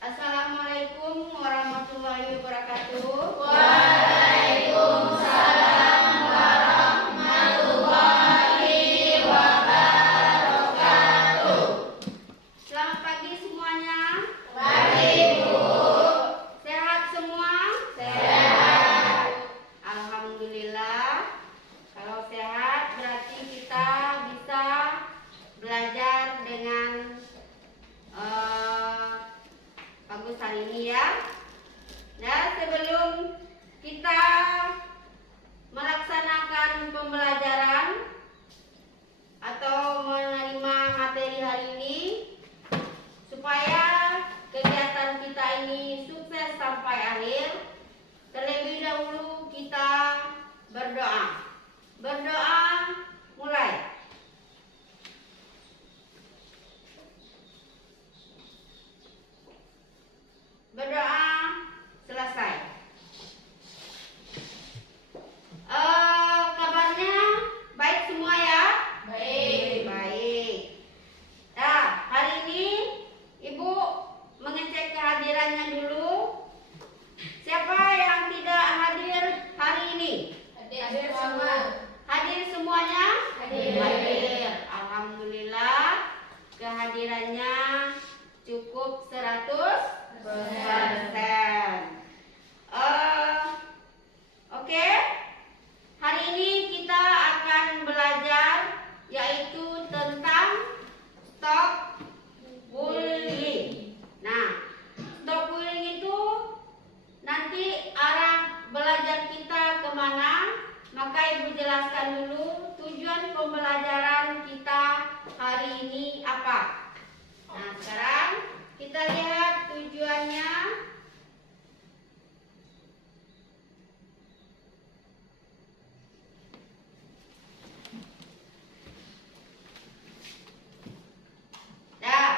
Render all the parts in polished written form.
Assalamualaikum warahmatullahi wabarakatuh. Waalaikumsalam warahmatullahi wabarakatuh. Selamat pagi semuanya. Pagi, Bu. Sehat semua? Sehat. Alhamdulillah. Kalau sehat berarti kita bisa belajar dengan bagus hari ini ya. Dan sebelum kita melaksanakan pembelajaran atau menerima materi hari ini, supaya kegiatan kita ini sukses sampai akhir, terlebih dahulu kita berdoa. Berdoa mulai. Berdoa selesai. Kabarnya baik semua ya? Baik. Baik. Nah, hari ini Ibu mengecek kehadirannya dulu. Siapa yang tidak hadir hari ini? Hadir semua. Hadir semuanya? Hadir. Alhamdulillah, kehadirannya cukup 100%. Oke. Hari ini kita akan belajar yaitu tentang stop bullying. Nah, stop bullying itu nanti arah belajar kita kemana? Maka Ibu jelaskan dulu tujuan pembelajaran kita hari ini apa. Nah, sekarang kita lihat tujuannya. Nah,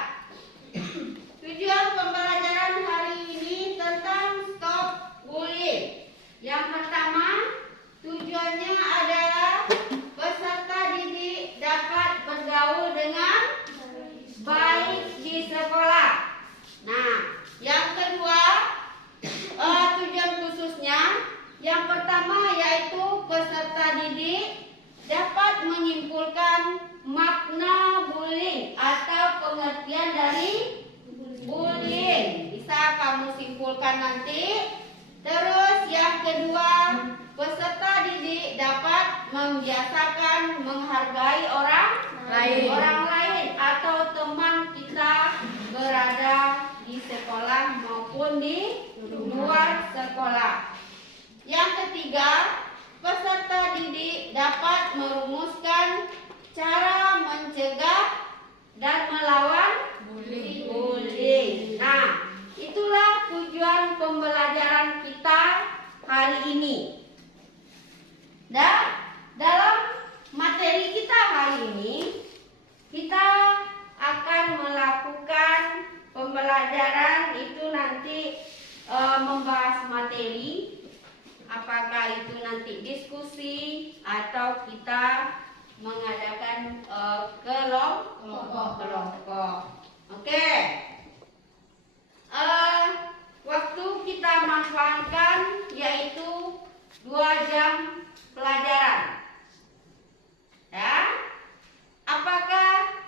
tujuan pembelajaran hari ini tentang stop bullying. Yang pertama, tujuannya adalah peserta didik dapat bergaul dengan baik di sekolah. Nah, yang kedua, tujuan khususnya yang pertama yaitu peserta didik dapat menyimpulkan makna bullying atau pengertian dari bullying. Bisa kamu simpulkan nanti. Terus yang kedua, peserta didik dapat membiasakan menghargai orang lain atau teman kita berada di sekolah maupun di luar sekolah. Yang ketiga, peserta didik dapat merumuskan cara mencegah dan melawan bullying. Nah, itulah tujuan pembelajaran kita hari ini. Dan dalam materi kita hari ini, kita akan melakukan pembelajaran itu nanti membahas materi. Apakah itu nanti diskusi atau kita mengadakan kelompok. Oke. Waktu kita manfaatkan yaitu 2 jam pelajaran. Ya. Apakah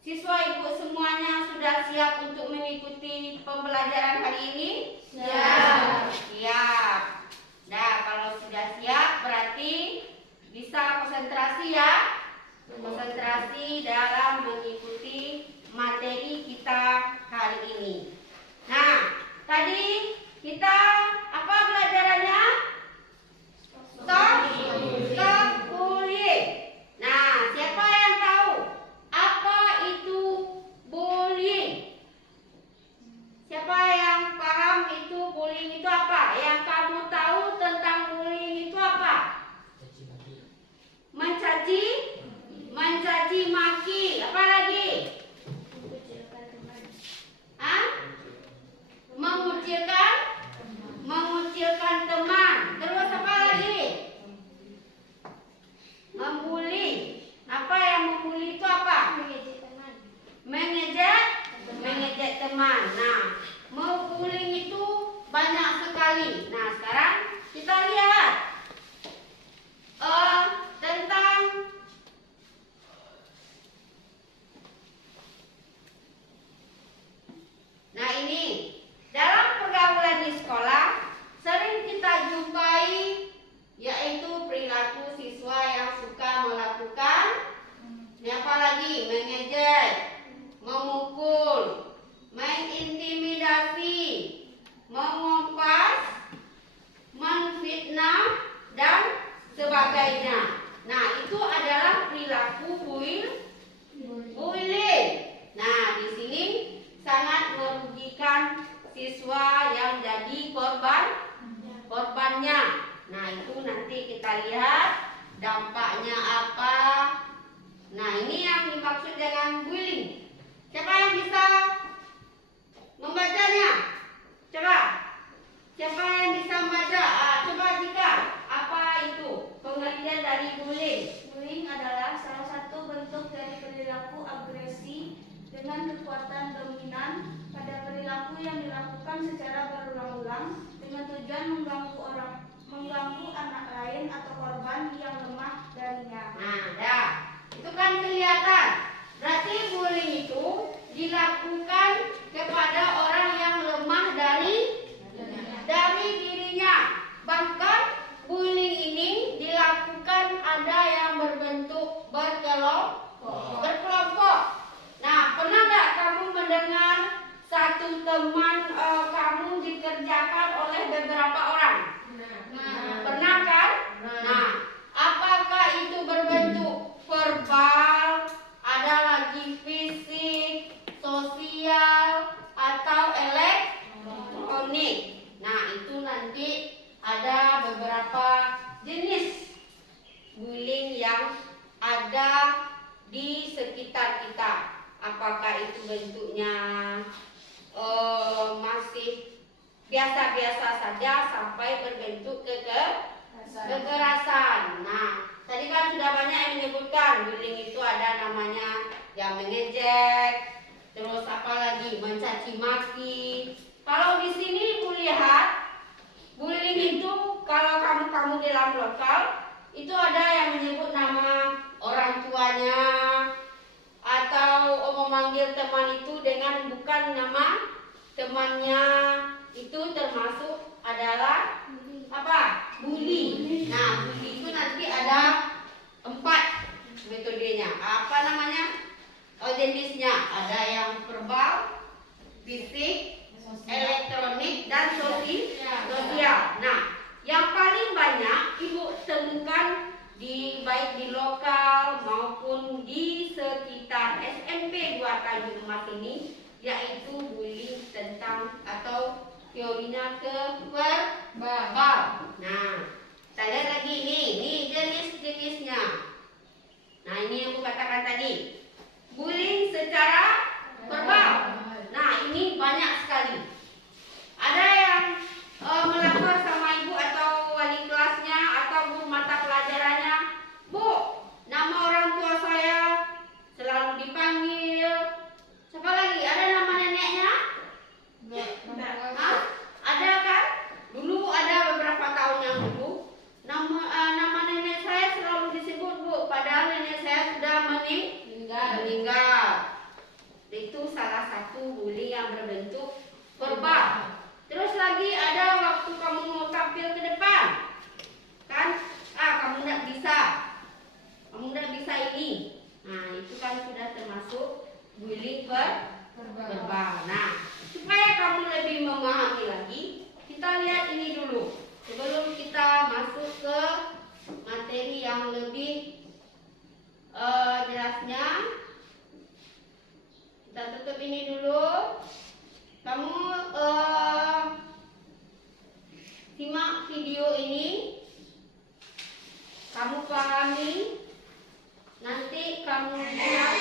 siswa Ibu semuanya sudah siap untuk mengikuti pembelajaran hari ini? Siap. Siap. Nah, kalau sudah siap berarti bisa konsentrasi ya. Konsentrasi dalam mengikuti materi kita hari ini. Nah, tadi kita apa pelajarannya? Stop bullying. Nah, siapa yang tahu apa itu bullying? Siapa yang paham itu bullying itu apa? Yang kamu tahu tentang bullying itu apa? Mencaci maki. Apa lagi? teman. Nah, membullying itu banyak sekali. Nah, sekarang kita lihat tentang nah ini dalam pergaulan di sekolah sering kita jumpai yaitu perilaku siswa yang suka melakukan apa lagi? Mengejek, memukul, mengintimidasi, mengompas, menfitnah dan sebagainya. Nah, itu adalah perilaku bullying. Nah, di sini sangat merugikan siswa yang jadi korbannya. Nah, itu nanti kita lihat dampaknya apa. Nah, ini yang dimaksud dengan bullying. Siapa yang bisa membacanya? Coba. Siapa yang bisa membaca? Coba Jika. Apa itu pengertian dari bullying? Bullying adalah salah satu bentuk dari perilaku agresi dengan kekuatan dominan pada perilaku yang dilakukan secara berulang-ulang dengan tujuan mengganggu anak lain atau korban yang lemah darinya. Nah, dah. Itu kan kelihatan. Berarti bullying itu dilakukan kepada orang yang lemah dari dirinya. Bahkan bullying ini dilakukan ada yang berbentuk berkelompok. Nah, pernah nggak kamu mendengar satu teman kamu dikerjakan oleh beberapa orang? Pernah kan? Nah, apakah itu berbentuk verbal, ada lagi fisik, sosial, atau elektronik? Nah, itu nanti ada beberapa jenis bullying yang ada di sekitar kita. Apakah itu bentuknya masih biasa-biasa saja sampai berbentuk kekerasan. Nah, tadi kan sudah banyak yang menyebutkan bullying itu ada namanya yang mengejek, terus apa lagi mencaci maki. Kalau di sini Ibu lihat bullying itu kalau kamu dalam lokal itu ada yang menyebut nama orang tuanya atau memanggil teman itu dengan bukan nama temannya. Itu termasuk adalah apa? Bully. Nah, bully itu nanti ada 4 metodenya. Apa namanya? Jenisnya ada yang verbal, fisik, elektronik, dan sosial. Nah, yang paling banyak Ibu temukan baik di lokal maupun di sekitar SMP 2 Tanjung Emas ini, yaitu bullying tentang atau teorinya verbal. Nah, kita lihat lagi ini jenis-jenisnya. Nah, ini yang aku katakan tadi. Bullying secara verbal. Nah, ini banyak sekali. Ada yang melapor sama ibu atau wali kelasnya atau guru mata pelajarannya, "Bu, nama orang tua saya selalu dipanggil." Siapa lagi? Ada nama neneknya? Hah? Ada kan? Dulu ada beberapa tahun yang dulu nama nenek saya selalu disebut, Bu, padahal nenek saya sudah meninggal. Itu salah satu bullying yang berbentuk verbal. Terus lagi ada waktu kamu mau tampil ke depan, kan? Kamu tidak bisa ini. Nah, itu kan sudah termasuk bullying verbal. Nah, supaya kamu lebih memahami lagi, kita lihat ini dulu sebelum kita masuk ke materi yang lebih jelasnya. Kita tutup ini dulu. Kamu simak video ini, kamu pahami, nanti kamu buat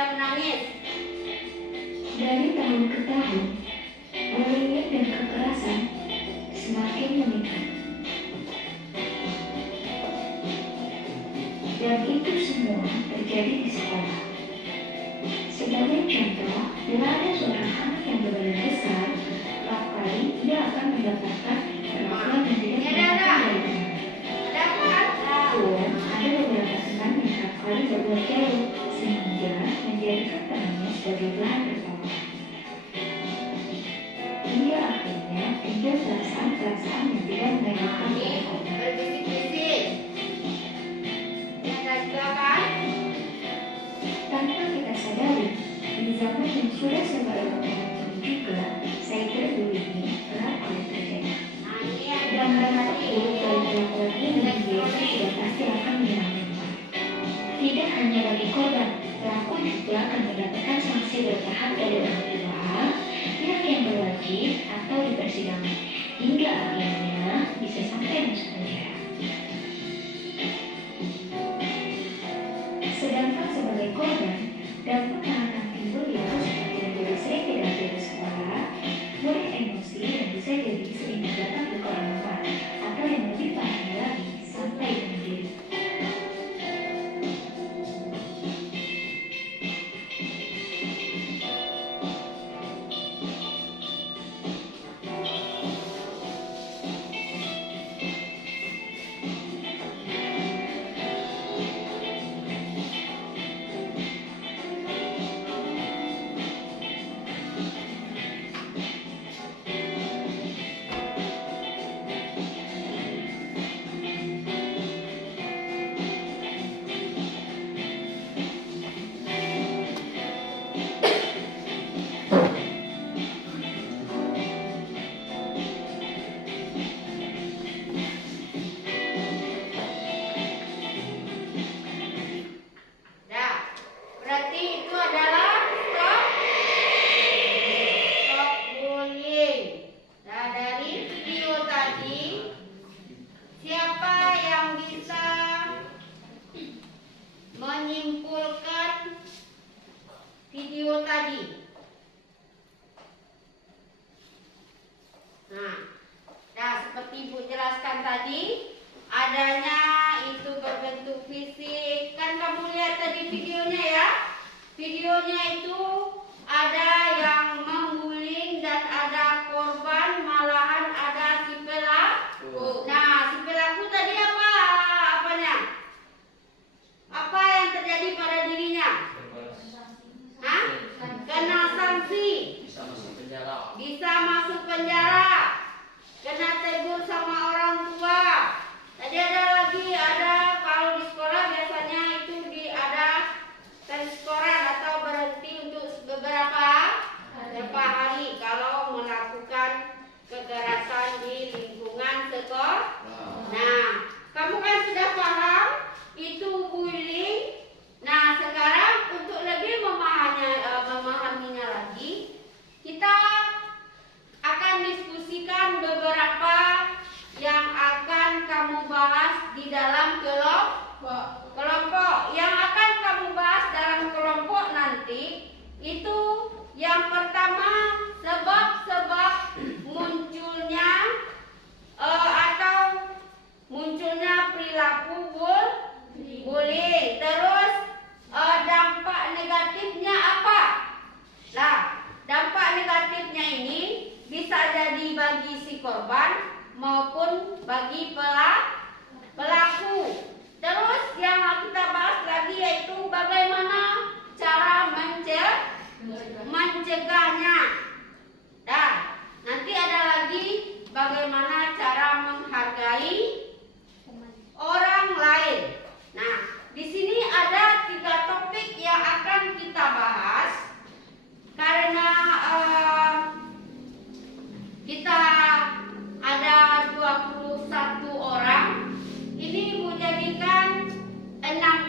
dia menangis. Dari tahun ke tahun, bullying dan kekerasan semakin meningkat. Dan itu semua terjadi di sekolah. Sebagai contoh, bila ada seorang anak yang berbadan besar, kerap kali ia akan mendapatkan perlakuan yang tidak menyenangkan dari teman. Ada apa? Dan ada beberapa teman yang kerap kali berbuat jauh, sehingga menjadikan temannya sebagai bahan tertawa. Ia akhirnya timbul perasaan-perasaan yang tidak menyenangkan Ini pada teman. berbisik-bisik. Ini ada juga kan? Tanpa kita sadari, di zaman yang sudah serba elektronik ini juga, cyberbullying kerap kali terjadi. Nah, ini yang Dan dalam tadi. buruk dari perlakuan ini, yaitu sudah pasti akan menyakitkan. Tidak hanya bagi korban, pelaku juga akan mendapatkan sanksi bertahap dari orang tua, pihak yang berwajib, atau di persidangan, hingga akhirnya bisa sampai masuk penjara. Sedangkan sebagai korban, dampak yang akan timbul yaitu seperti menjadi sering tidak hadir di sekolah, mudah emosi dan bisa jadi sering datang ke orang tua, atau yang lebih parahnya lagi sampai bunuh diri. Nah, berarti itu adalah stop bullying. Nah, dari video tadi, siapa yang bisa menyimpulkan video tadi? Nah, seperti Ibu jelaskan tadi, adanya itu berbentuk fisik. Kan kamu lihat tadi videonya ya. Videonya itu ada yang membullying dan ada korban, malahan ada si pelaku. Nah, si pelaku tadi apanya? Apa yang terjadi pada dirinya? Hah? Kena sanksi. Bisa masuk penjara. Bisa masuk penjara, kena tegur sama orang tua. Tadi ada kalau di sekolah biasanya itu ada terskoran atau berhenti untuk beberapa hari kalau melakukan kekerasan di lingkungan sekolah. Nah, kamu kan sudah paham itu bullying. Nah, sekarang untuk lebih memahaminya lagi, kita akan diskusikan beberapa yang akan kamu bahas di dalam kelompok. Yang akan kamu bahas dalam kelompok nanti itu yang pertama sebab-sebab munculnya atau munculnya perilaku bullying. Terus dampak negatifnya apa? Nah, dampak negatifnya ini bisa jadi bagi si korban maupun bagi pelaku. Terus yang kita bahas lagi yaitu bagaimana cara mencegahnya. Nah, nanti ada lagi bagaimana cara menghargai orang lain. Nah, di sini ada 3 topik yang akan kita bahas karena kita ada 21 orang. Ini Ibu jadikan 6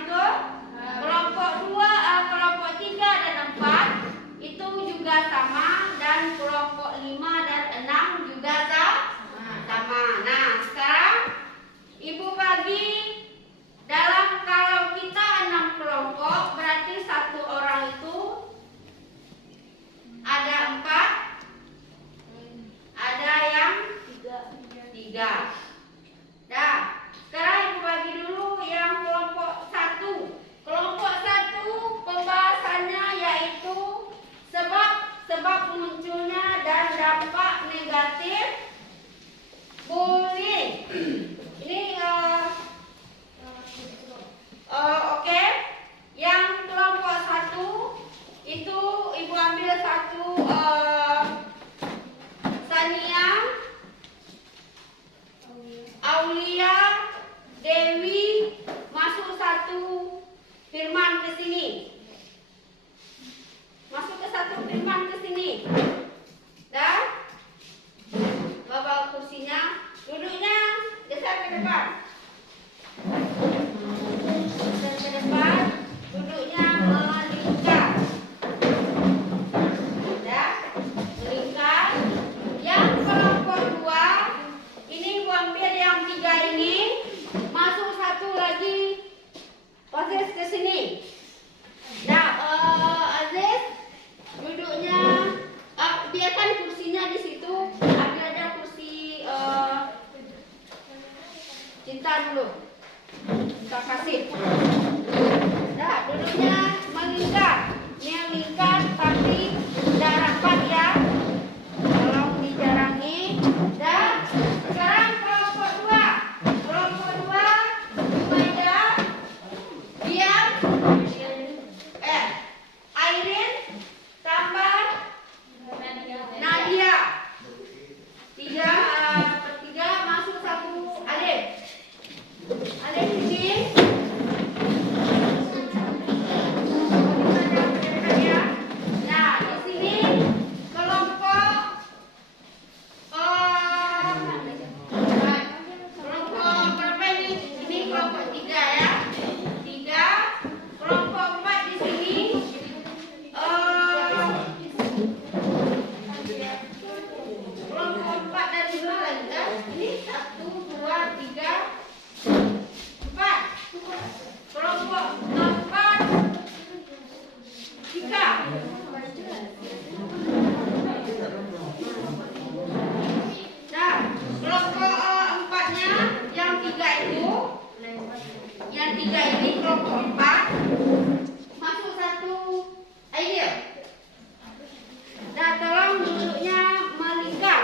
itu? Kelompok 3 dan 4 itu juga sama, dan kelompok 5 dan 6 juga sama. Nah, sekarang Ibu bagi dalam, kalau kita 6 kelompok berarti satu orang itu ada 4, ada yang 3. Nah, sekarang Ibu bagi dulu yang kelompok 1. Kelompok 1 pembahasannya yaitu sebab munculnya dan dampak negatif bullying. Ini oke. Yang kelompok 1 itu Ibu ambil satu Sania, Aulia, Dewi, masuk satu Firman ke sini. Masuk ke satu Firman ke sini. Dan bawa kursinya, duduknya geser ke depan. Geser ke depan, duduknya melingkar. Ya, melingkar. Yang kelompok 2, ini Ibu ambil yang 3 ini, masuk satu lagi Aziz ke sini. Nah, Aziz duduknya, biarkan kursinya di situ. Ambil aja kursi Cinta dulu. Kita kasih. Nah, duduknya melingkar tapi tidak rapat ya. Tolong dijarangi. Dan sekarang kelompok 2. Kelompok 2 Jumaida, Diam, Airin tambah Nadia. 3/3 masuk satu Alif. Alif sini. Nah, di sini kelompok berapa ini? Ini kelompok 3 ya. 3. Kelompok 4 di sini. Kelompok 4 dan 5 lagi kan? Ini 1, 2, 3, 4. Kelompok 4, 3. Nah, kelompok 4-nya yang 3 itu, yang 3 ini kelompok 4, masuk satu Aidil. Nah, tolong duduknya melingkar.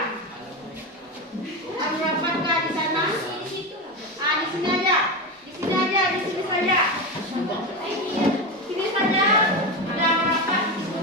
Rapatkah di sana? Di sini aja. Di sini aja, di sini saja. Sini saja. Udah rapat itu.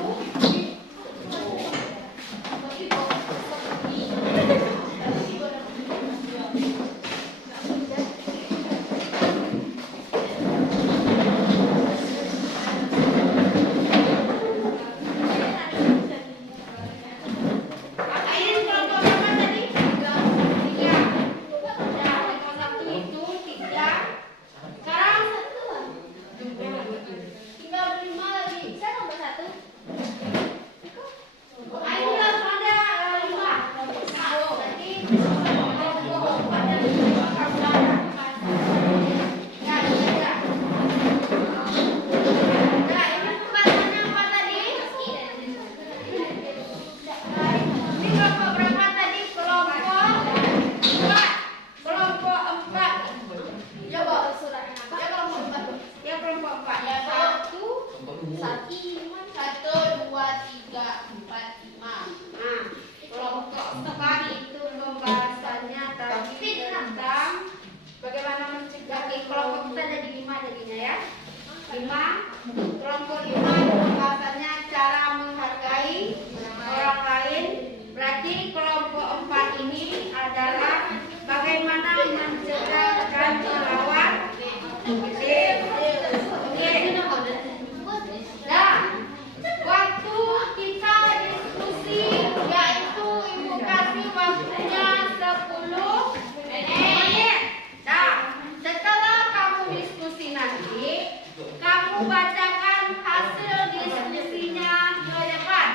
membacakan hasil diskusinya ke depan.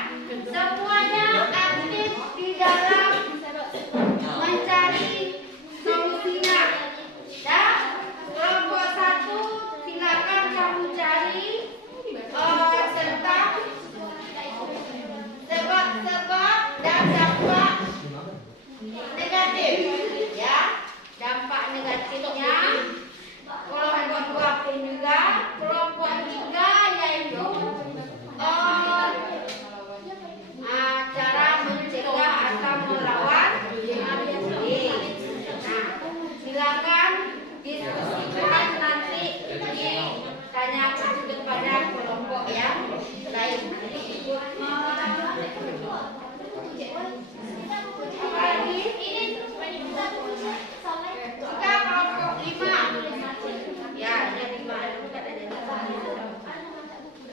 Semuanya aktif di dalam mencari solusinya. Dan kelompok 1 silakan kamu cari tentang sebab-sebab dan dampak negatif, ya, dampak negatifnya. Kelompok 2 pun juga, kelompok 3 yaitu cara mencegah atau melawan bullying. Nah, silakan diskusikan nanti ditanyakan kepada kelompok yang lain. Apalagi jika kelompok 5, ya ada 5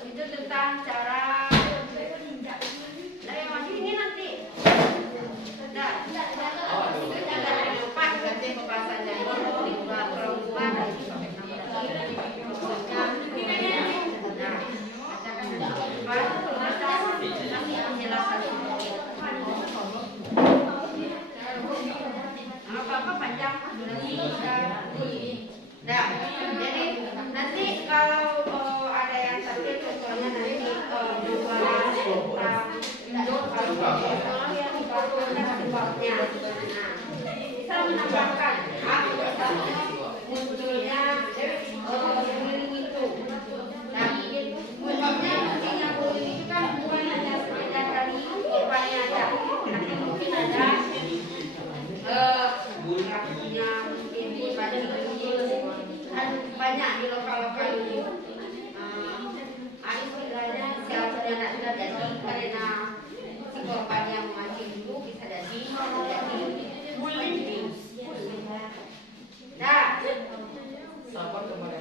itu tentang cara ini nanti. Nah, pas ganti pembahasannya ini kelompok 5 apa panjang. Nah, jadi nanti kalau ada yang sakit contohnya nanti membahas tentang sebabnya. Nah, bisa menambahkan apa munculnya bullying itu. Nah, sebabnya mungkinnya bullying itu kan bukan hanya sekedar dari korbannya aja, tapi mungkin ada pelakunya, mungkin banyak di lokal-lokal ini. Istilahnya siapa yang tidak jadi karena si korban yang memancing dulu bisa jadi bullying. Nah, Sabar kepada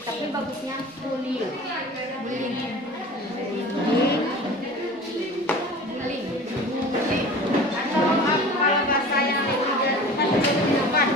tapi bagusnya bullying. Atau kalau bahasa yang lebih depan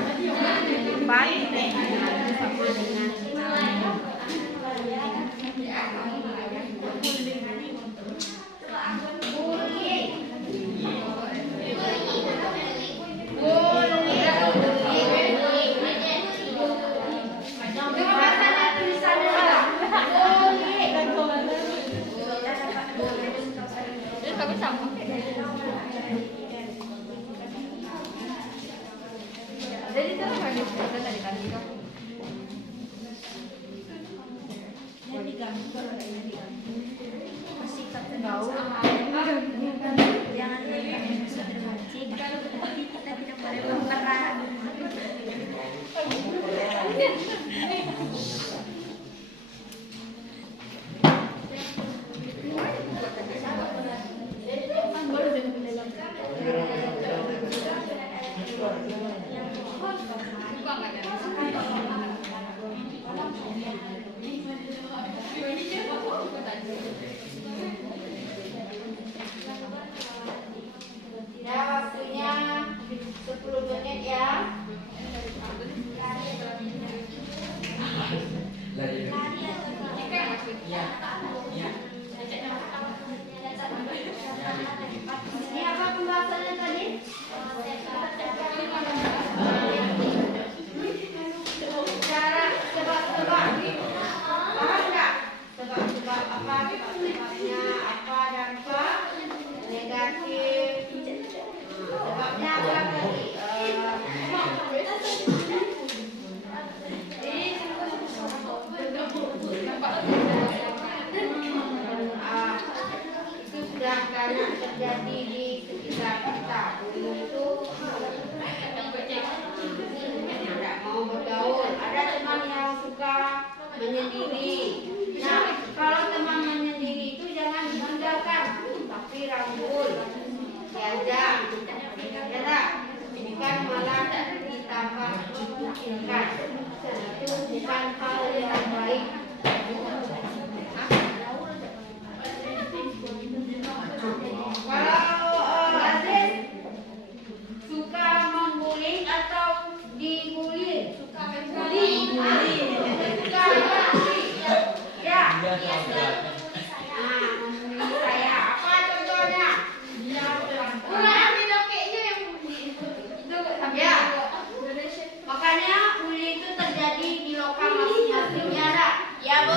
Ya Bu.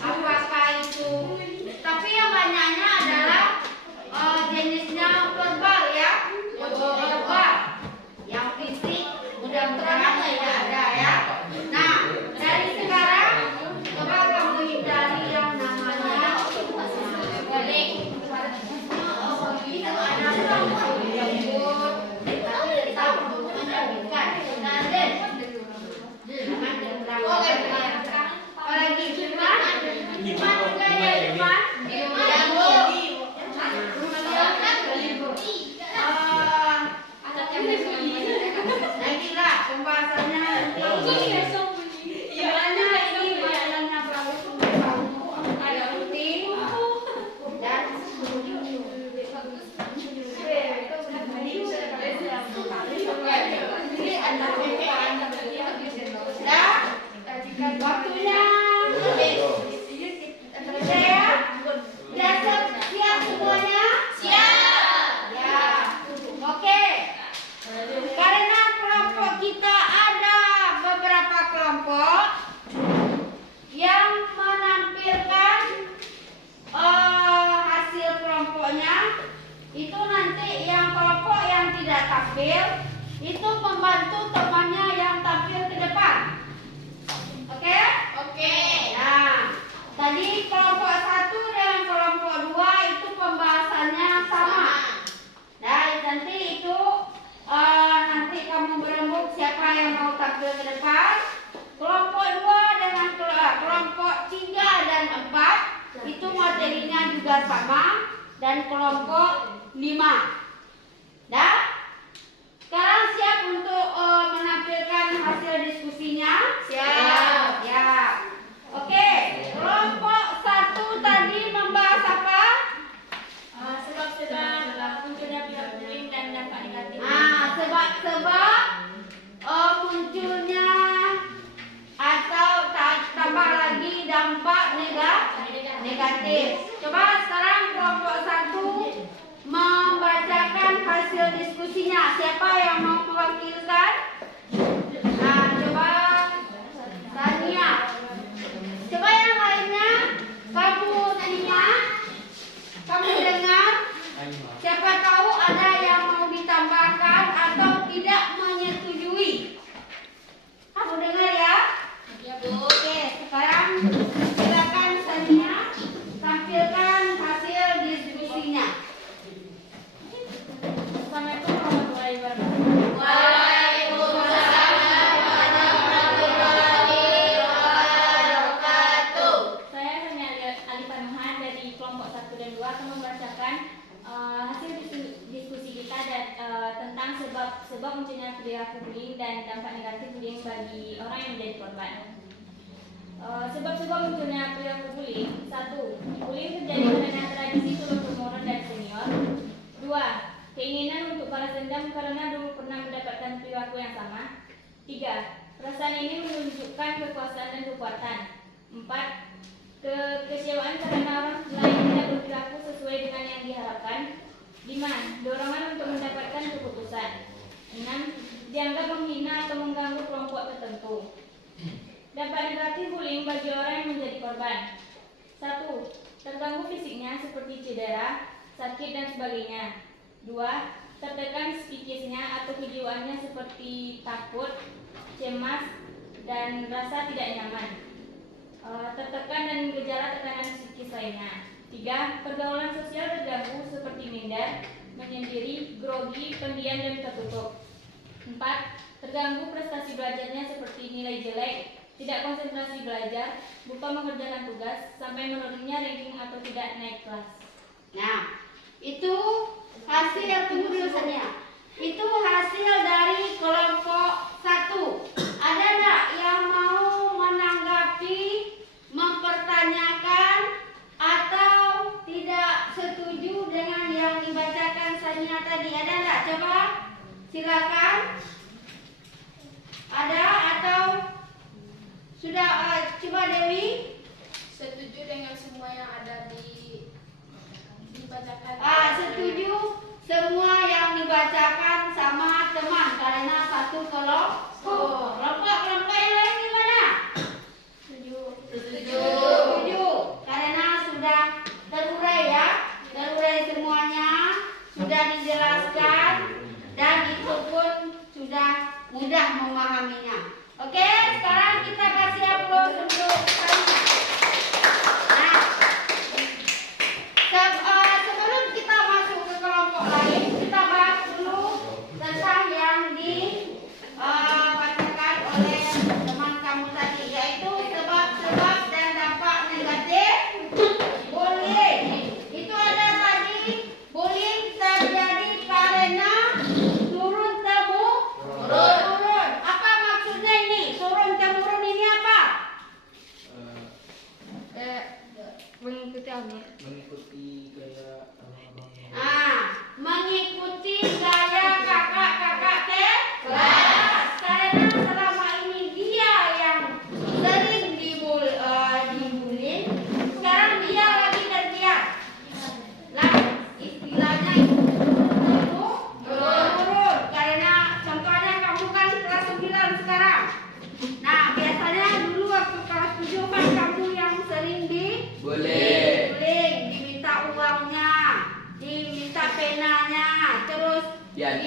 Apakah itu? Tapi yang banyaknya adalah jenisnya verbal ya. Verbal. Yang fisik mudah-mudahan tidak ada ya. Nah, dari sekarang coba kamu hindari yang namanya balik. Itu ada lembut, tapi tetap menyakitkan. Naden. Apalagi Firman? Firman juga ya Firman? Nanti lah pembahasannya nanti. Sebenarnya ini masalahnya ada rutin dan waktunya saya siap semuanya? Siap. Ya. Oke. Karena kelompok kita ada beberapa kelompok yang menampilkan hasil kelompoknya, itu nanti yang kelompok yang tidak tampil itu membantu temannya yang tampil ke depan. Oke? Oke. Nah, tadi kelompok 1 dengan kelompok 2 itu pembahasannya sama. Nah, nanti itu nanti kamu berembuk siapa yang mau tampil ke depan. Kelompok 2 dengan kelompok 3 dan 4 itu materinya juga sama, dan kelompok 5. Dah? Sekarang siap untuk menampilkan hasil diskusinya? Siap. Ya. Oke. Kelompok 1 tadi membahas apa? Sebab-sebab munculnya pihak bullying dan dampak negatif. Sebab-sebab munculnya atau tambah lagi dampak negatif. Coba sekarang kelompok 1 membacakan hasil diskusinya. Siapa yang mau mewakilkan? Nah, coba Tania. Coba yang lainnya kamu simak, kamu dengar. Siapa tahu ada yang mau ditambahkan atau tidak menyetujui. Kamu dengar ya? Ya Bu. Oke, sekarang silakan Tania tampilkan hasil diskusinya. Assalamualaikum warahmatullahi wabarakatuh. Waalaikumsalam warahmatullahi wabarakatuh. Saya Tania Alif Anuhan dari kelompok 1 dan 2 akan membacakan hasil diskusi kita tentang sebab munculnya perilaku bullying dan dampak negatif bullying bagi orang yang menjadi korban. Sebab-sebab munculnya perilaku bullying: 1. Bullying terjadi karena tradisi turun-temurun dari senior. 2. Keinginan untuk balas dendam karena dulu pernah mendapatkan perilaku yang sama. 3. Perasaan ini menunjukkan kekuasaan dan kekuatan. 4. Kekecewaan karena orang lain tidak berperilaku sesuai dengan yang diharapkan. 5. Dorongan untuk mendapatkan keputusan. 6. Dianggap menghina atau mengganggu kelompok tertentu. Dampak negatif bullying bagi orang yang menjadi korban: 1. Terganggu fisiknya seperti cedera, sakit, dan sebagainya. 2. Tertekan psikisnya atau kejiwaannya seperti takut, cemas, dan rasa tidak nyaman. Tertekan dan gejala tekanan psikis lainnya. 3. Pergaulan sosial terganggu seperti minder, menyendiri, grogi, pendiam, dan tertutup. 4. Terganggu prestasi belajarnya seperti nilai jelek, tidak konsentrasi belajar, lupa mengerjakan tugas, sampai menurunnya ranking atau tidak naik kelas. Nah, itu hasil, tunggu dulu Sania. Itu hasil dari kelompok 1. Ada enggak yang mau menanggapi, mempertanyakan, atau tidak setuju dengan yang dibacakan Sania tadi? Ada enggak? Coba silakan. Ada atau sudah? Coba Dewi. Setuju dengan semua yang ada dibacakan. Setuju semua yang dibacakan sama teman karena satu kelompok. Kelompok yang lain gimana? Setuju.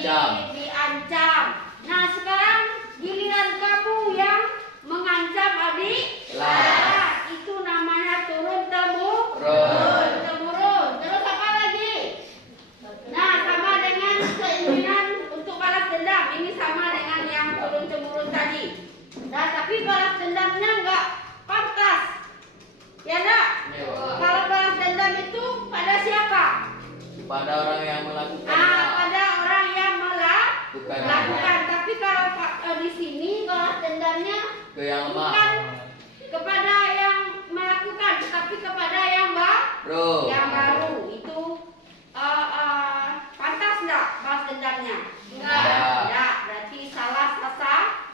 diancam. Nah, sekarang giliran kamu yang mengancam adik. Nah, itu namanya turun temurun. Terus apa lagi? Nah, sama dengan keinginan untuk balas dendam. Ini sama dengan yang turun temurun tadi. Nah, tapi balas dendamnya enggak pantas. Ya enggak? Kalau balas dendam itu pada siapa? Pada orang yang melakukan. Pada orang yang melakukan. Tapi kalau di sini balas dendamnya Ke yang lemah. bukan kepada yang melakukan, tetapi kepada yang baru. Itu pantas enggak balas dendamnya? Enggak. Berarti salah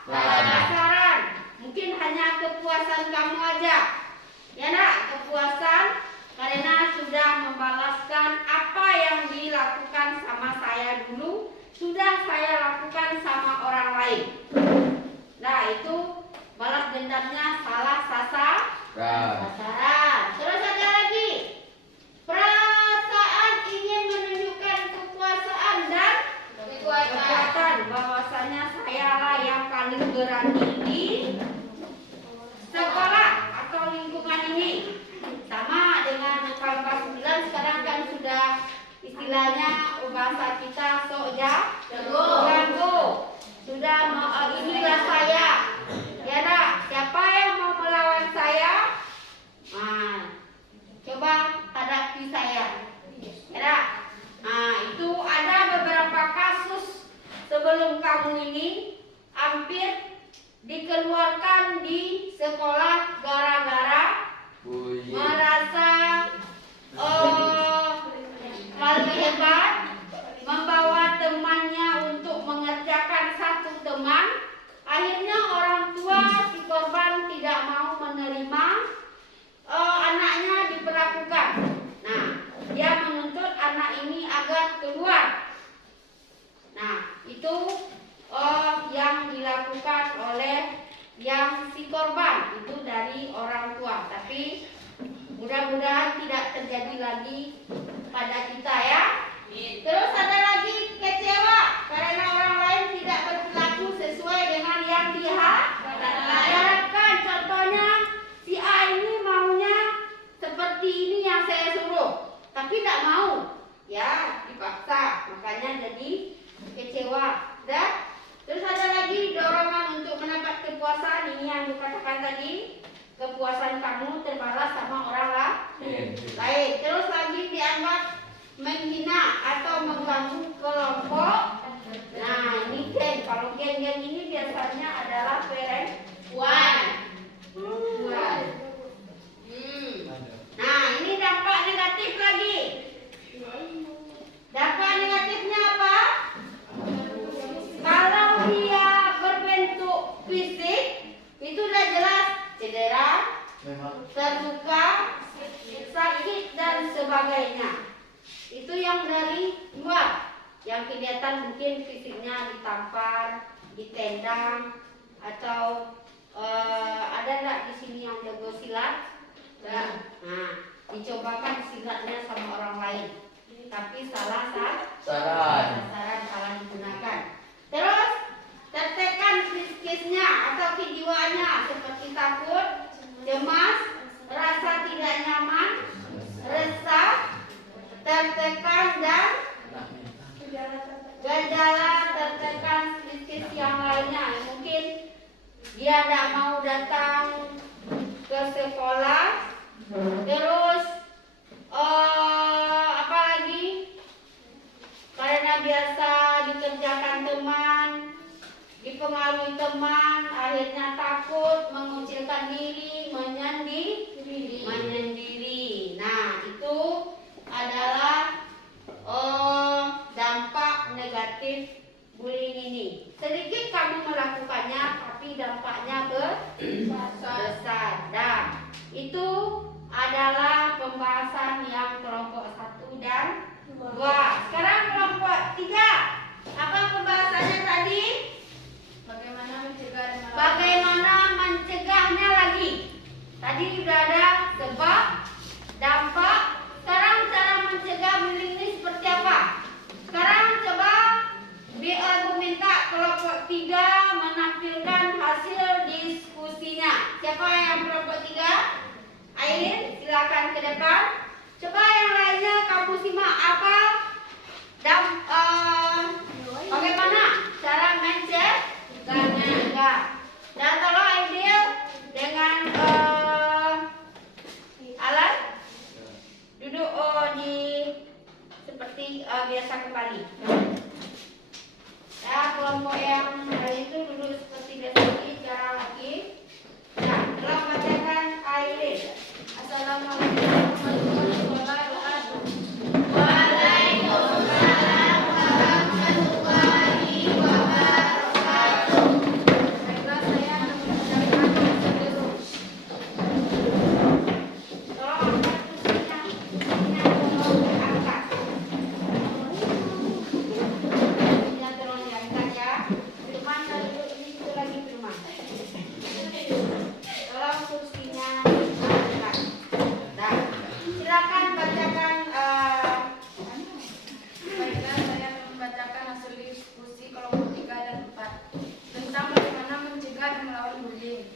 sasaran. Mungkin hanya kepuasan kamu aja. Ya enggak? Kepuasan karena sudah membalaskan apa yang dilakukan sama saya dulu, sudah saya lakukan sama orang lain. Nah, itu balas dendamnya salah sasaran. Terus ada lagi. Perasaan ingin menunjukkan kekuasaan dan kekuatan, bahwasanya sayalah yang paling berani di sekolah atau lingkungan ini. Sama dengan kelas 9 sekarang kan sudah istilahnya bahasa kita jago. Sudah inilah saya. Ya nak, siapa yang mau melawan saya? Nah, coba hadapi saya. Ya nak. Nah, itu ada beberapa kasus sebelum kamu ini hampir dikeluarkan di sekolah gara-gara merasa paling hebat, membawa temannya untuk mengerjakan satu teman. Akhirnya orang tua si korban tidak mau menerima anaknya diperlakukan. Nah, dia menuntut anak ini agar keluar. Nah, itu yang dilakukan oleh yang si korban itu dari orang tua. Tapi mudah-mudahan tidak terjadi lagi pada kita ya. Terus ada lagi kecewa karena orang lain tidak berperilaku sesuai dengan yang diharapkan. Contohnya si A ini maunya seperti ini yang saya suruh, tapi tidak mau. Ya, dipaksa. Makanya jadi kecewa. Terus ada lagi dorongan untuk mendapat kepuasan. Ini yang dikatakan tadi, kepuasan kamu terbalas sama orang lain. Terus lagi dianggap menghina atau mengganggu kelompok. Nah, ini geng. Kalau geng-geng ini biasanya adalah perempuan. Nah, ini dampak negatif lagi. Dampak negatifnya apa? Kalau dia berbentuk fisik, itu udah jelas cedera, terluka, sakit dan sebagainya. Itu yang dari luar, yang kelihatan mungkin fisiknya ditampar, ditendang, atau ada nggak di sini yang jago silat? Nah, dicobakan silatnya sama orang lain, tapi salah digunakan. Terus tertekan psikisnya atau kejiwaannya seperti takut, cemas, rasa tidak nyaman, resah, tertekan dan gejala tertekan psikis yang lainnya. Mungkin dia tidak mau datang ke sekolah. Terus apa lagi? Karena biasa dikerjakan teman, dipengaruhi teman, akhirnya takut, mengucilkan diri, menyendiri. Nah, itu adalah dampak negatif bullying ini. Sedikit kamu melakukannya, tapi dampaknya besar. Dan itu adalah pembahasan yang kelompok 1 dan 2. Sekarang kelompok 3. Apa pembahasannya tadi? Bagaimana mencegahnya lagi. Tadi sudah ada sebab, dampak. Sekarang cara mencegah bullying ini seperti apa? Sekarang coba silakan ke depan. Coba yang lainnya kamu simak apa dan bagaimana cara mencegah. Dan tolong ambil dengan alat duduk di seperti biasa kembali. Ya, kelompok yang lain itu duduk seperti biasa lagi, cara lagi. Nah, telah bacakan Aileen. Assalamualaikum warahmatullahi wabarakatuh. Waalaikumsalam warahmatullahi wabarakatuh. Baiklah, saya akan membacakan seluruh. Tolong angkat kursinya. Tolong diangkat. Kursinya tolong diangkat ya. Firman duduk ini itu lagi Firman. Tolong kursinya diangkat. Nah, silakan bacakan. Baiklah, saya akan membacakan hasil diskusi kelompok 3 dan 4 tentang bagaimana mencegah dan melawan bullying.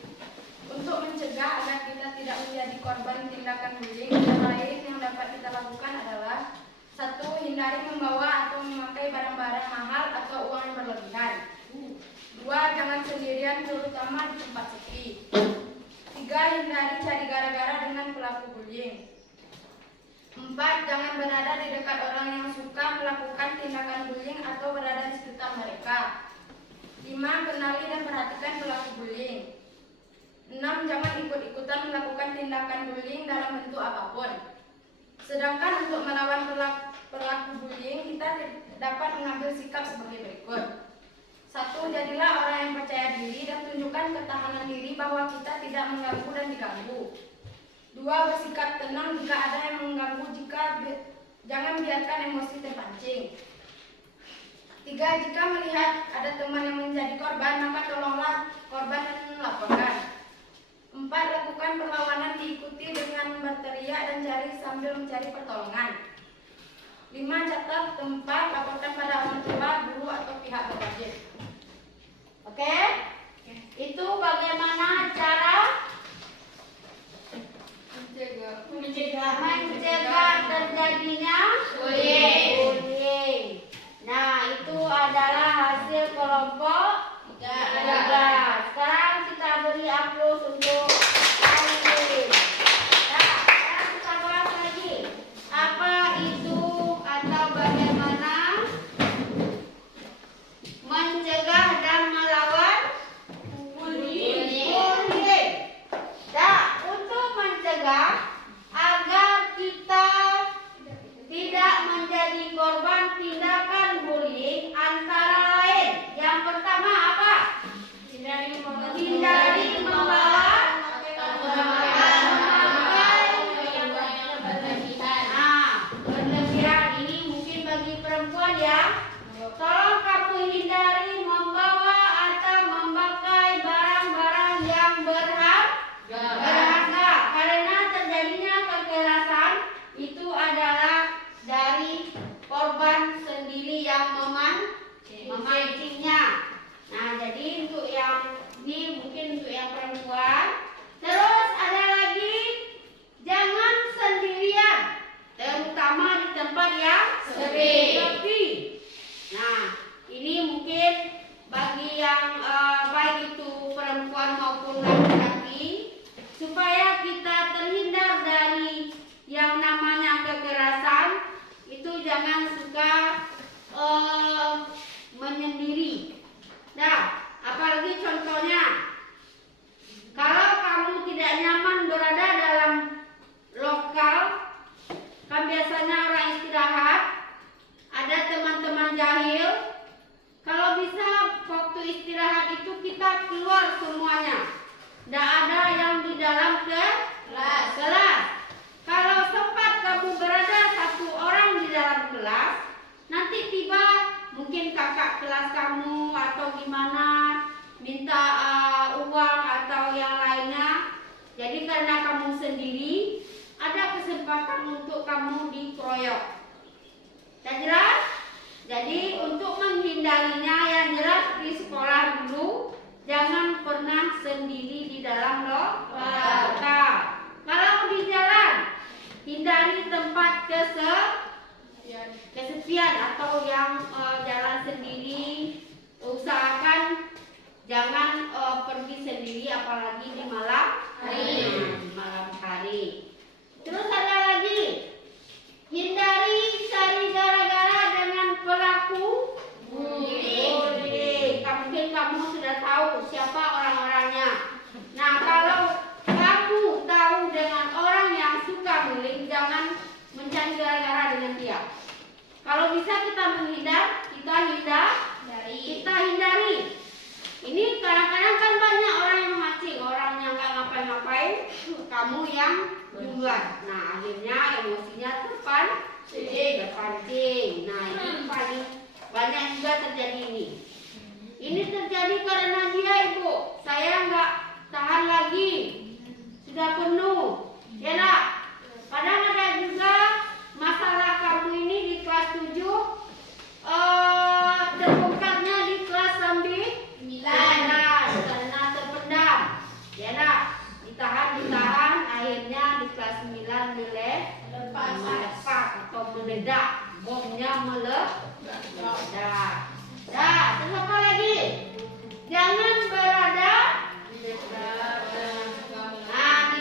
Untuk mencegah agar kita tidak menjadi korban tindakan bullying, yang lain yang dapat kita lakukan adalah: 1. Hindari membawa atau memakai barang-barang mahal atau uang yang berlebihan. 2. Jangan sendirian, terutama di tempat sepi. 3. Hindari cari gara-gara dengan pelaku bullying. 4. Jangan berada di dekat orang yang suka melakukan tindakan bullying atau berada di sekitar mereka. 5. Kenali dan perhatikan pelaku bullying. 6. Jangan ikut-ikutan melakukan tindakan bullying dalam bentuk apapun. Sedangkan untuk melawan pelaku bullying, kita dapat mengambil sikap sebagai berikut. 1. Jadilah orang yang percaya diri dan tunjukkan ketahanan diri bahwa kita tidak mengganggu dan diganggu. 2. Bersikap tenang jika ada yang mengganggu, jangan biarkan emosi terpancing. 3. Jika melihat ada teman yang menjadi korban, maka tolonglah korban dan laporkan. 4. Lakukan perlawanan diikuti dengan berteriak dan jari sambil mencari pertolongan. 5. Catat tempat, laporkan pada orang tua, guru atau pihak berwajib. Oke? Itu bagaimana cara mencegah terjadinya bullying. Nah, itu adalah hasil kelompok 3. Sekarang kita beri aplaus untuk Aileen. Nah, sekarang kita bahas lagi. Apa itu atau bagaimana mencegah dan melawan bullying. Nah, untuk mencegah agar kita tidak menjadi korban tindakan bullying, antara lain yang pertama apa? Hindari membawa berlebihan. Ini mungkin bagi perempuan ya. Tolong kamu hindari membawa atau memakai barang-barang yang berharga, karena terjadinya kekerasan itu adalah dari korban sendiri yang memancingnya. Nah, jadi untuk yang ini mungkin untuk yang perempuan. Terus ada lagi, jangan sendirian, terutama di tempat yang sepi. Nah, ini mungkin bagi yang baik itu perempuan maupun laki-laki, supaya kita terhindar dari yang namanya kekerasan, itu jangan suka menyendiri. Nah, apalagi contohnya, kalau kamu tidak nyaman berada dalam lokal, kan biasanya orang istirahat, ada teman-teman jahil. Kalau bisa waktu istirahat itu kita keluar semuanya, tidak ada yang di dalam kelas. Kalau sempat kamu berada satu orang di dalam kelas, nanti tiba mungkin kakak kelas kamu atau gimana minta uang atau yang lainnya. Jadi karena kamu sendiri, ada kesempatan untuk kamu dikeroyok. Dan jelas? Jadi untuk menghindarinya yang jelas di sekolah dulu, jangan pernah sendiri di dalam lokal. Kalau di jalan, sendirian atau yang jalan sendiri, usahakan jangan pergi sendiri apalagi di malam hari. Di malam hari. Terus ada lagi, hindari cari gara-gara dengan pelaku bullying. Mungkin kamu sudah tahu siapa orang-orangnya. Nah, kalau kamu tahu dengan orang yang suka bullying, jangan mencari gara-gara dengan dia. Kalau bisa kita menghindar, kita hindari. Ini kadang-kadang kan banyak orang yang memancing, orang yang nggak ngapain-ngapain, kamu yang duluan. Nah, akhirnya emosinya terpancing. Nah, ini paling banyak juga terjadi ini. Ini terjadi karena dia, Ibu. Saya nggak tahan lagi, sudah penuh. Ya nak? Kadang ada juga masalah kamu ini di kelas 7 terbongkarnya di kelas 9 karena terpendam. Ya nak? Ditahan, akhirnya di kelas 9 melepas atau meledak. Bomnya meledak. Nah, terus apa lagi? Jangan berada di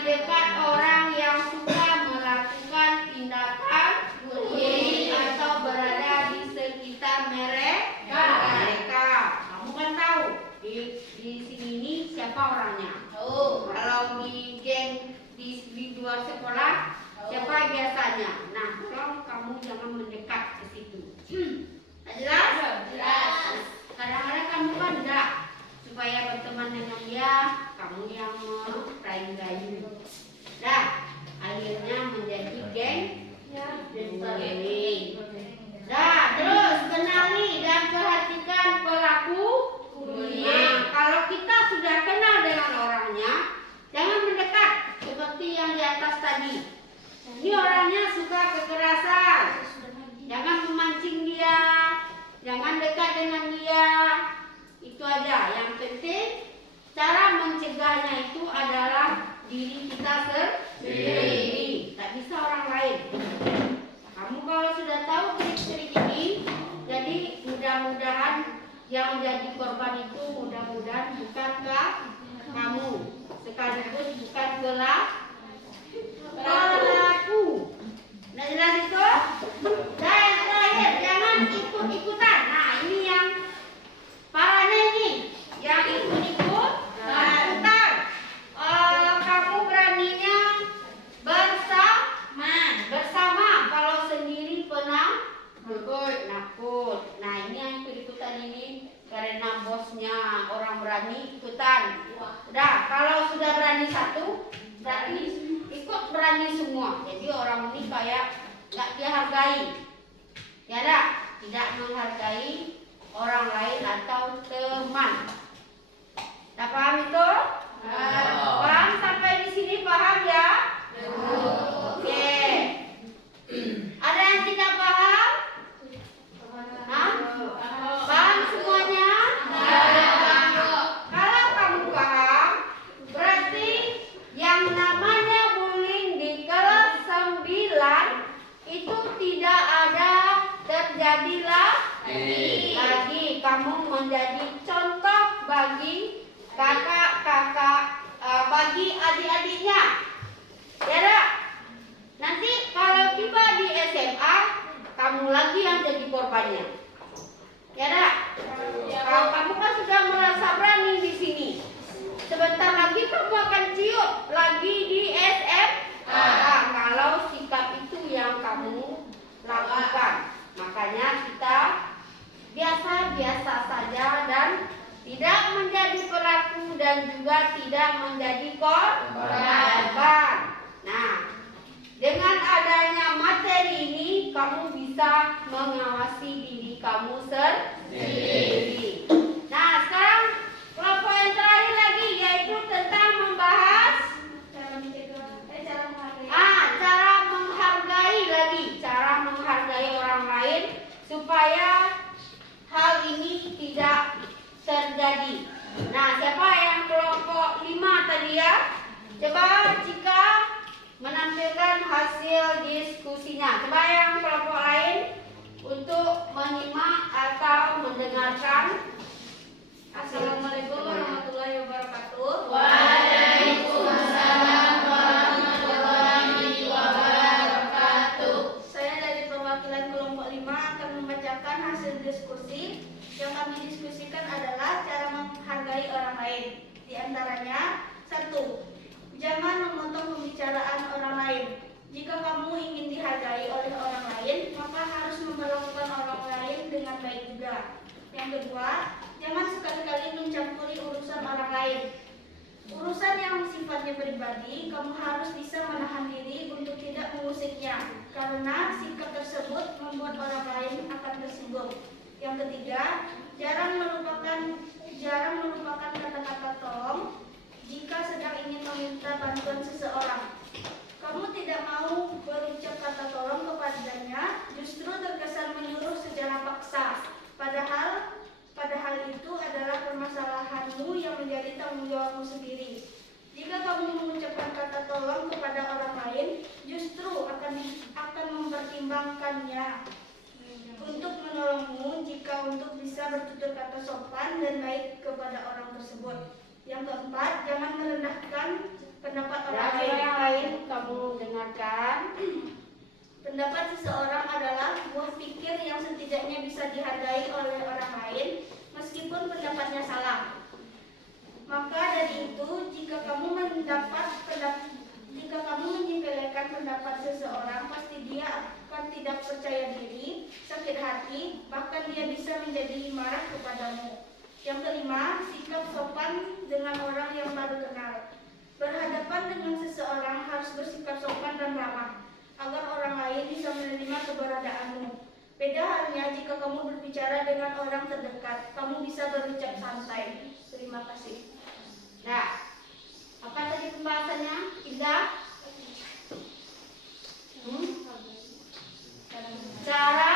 dekat orang yang suka melakukan tindakan bullying atau berada di sekitar mereka. Kamu kan tahu di sini ini siapa orangnya. Kalau di geng di luar sekolah siapa biasanya. Nah, tolong kamu jangan mendekat ke situ. Jelas? Kadang-kadang kamu kan enggak, supaya berteman dengan dia, kamu yang merayu-rayu. Nah, akhirnya menjadi geng bullying. Nah, terus kenali dan perhatikan pelaku bullying. Nah, kalau kita sudah kenal dengan orangnya, jangan mendekat seperti yang di atas tadi. Ini orangnya suka kekerasan. Jangan memancing dia, jangan dekat dengan dia. Itu aja. Yang penting cara mencegahnya itu adalah diri kita sendiri. Tak bisa orang lain. Kamu kalau sudah tahu trik-trik ini, jadi mudah-mudahan yang menjadi korban itu mudah-mudahan bukankah kamu, sekaligus bukan pelaku. Nah, jelas itu? Dan yang terakhir, jangan ikut-ikutan. Nah, ini yang parahnya ini, yang ikut-ikutan. Kamu beraninya bersama, kalau sendiri penakut. Nah, ini yang ikut-ikutan ini karena bosnya orang berani ikutan. Udah, kalau sudah berani satu, berarti ikut berani semua. Jadi orang ini kayak nggak dihargai. Ya dah, tidak menghargai orang lain atau teman. Tak paham itu? Paham sampai di sini, paham ya? Oke. Ada yang tidak paham? Paham semuanya? Kalau kamu paham, berarti yang namanya bullying di kelas 9 itu tidak ada terjadi lagi. Kamu menjadi contoh bagi kakak-kakak, bagi adik-adiknya. Ya dah? Nanti kalau tiba di SMA, kamu lagi yang jadi korbannya. Ya dah? Kalau kamu kan sudah merasa berani di sini, sebentar lagi kamu akan ciut lagi di SMA. Kalau sikap itu yang kamu lakukan. Makanya kita biasa-biasa saja dan tidak menjadi pelaku dan juga tidak menjadi korban. Nah, dengan adanya materi ini, kamu bisa mengawasi diri kamu sendiri. Nah, sekarang kelompok yang terakhir lagi, yaitu tentang membahas cara menghargai orang lain supaya hal ini tidak terjadi. Nah, siapa yang kelompok 5 tadi ya? Coba jika menampilkan hasil diskusinya. Coba yang kelompok lain. untuk menyimak atau mendengarkan. Assalamualaikum warahmatullahi wabarakatuh. Waalaikumsalam warahmatullahi wabarakatuh. Saya dari perwakilan kelompok 5 akan membacakan hasil diskusi. Yang kami diskusikan adalah cara menghargai orang lain. Di antaranya, 1. Jangan memotong pembicaraan orang lain. Jika kamu ingin dihargai oleh orang lain, maka harus memperlakukan orang lain dengan baik juga. Yang kedua, jangan sekali-kali mencampuri urusan orang lain. Urusan yang sifatnya pribadi, kamu harus bisa menahan diri untuk tidak mengusiknya, karena sikap tersebut membuat orang lain akan tersinggung. Yang ketiga, jarang melupakan kata-kata tolong jika sedang ingin meminta bantuan seseorang. Kamu tidak mau berucap kata tolong kepadanya, justru terkesan menyuruh secara paksa. Padahal itu adalah permasalahanmu yang menjadi tanggung jawabmu sendiri. Jika kamu mengucapkan kata tolong kepada orang lain, justru akan mempertimbangkannya untuk menolongmu jika untuk bisa bertutur kata sopan dan baik kepada orang tersebut. Yang keempat, jangan merendahkan pendapat orang Dari lain. yang lain kamu dengarkan. Pendapat seseorang adalah buah pikir yang setidaknya bisa dihargai oleh orang lain, meskipun pendapatnya salah. Maka dari itu, jika kamu menyepelekan pendapat seseorang, pasti dia akan tidak percaya diri, sakit hati, bahkan dia bisa menjadi marah kepadamu. Yang kelima, sikap sopan dengan orang yang baru kenal. Berhadapan dengan seseorang harus bersikap sopan dan ramah, agar orang lain bisa menerima keberadaanmu. Beda halnya jika kamu berbicara dengan orang terdekat, kamu bisa berucap santai. Terima kasih. Nah, apa tadi pembahasannya? Indah? Cara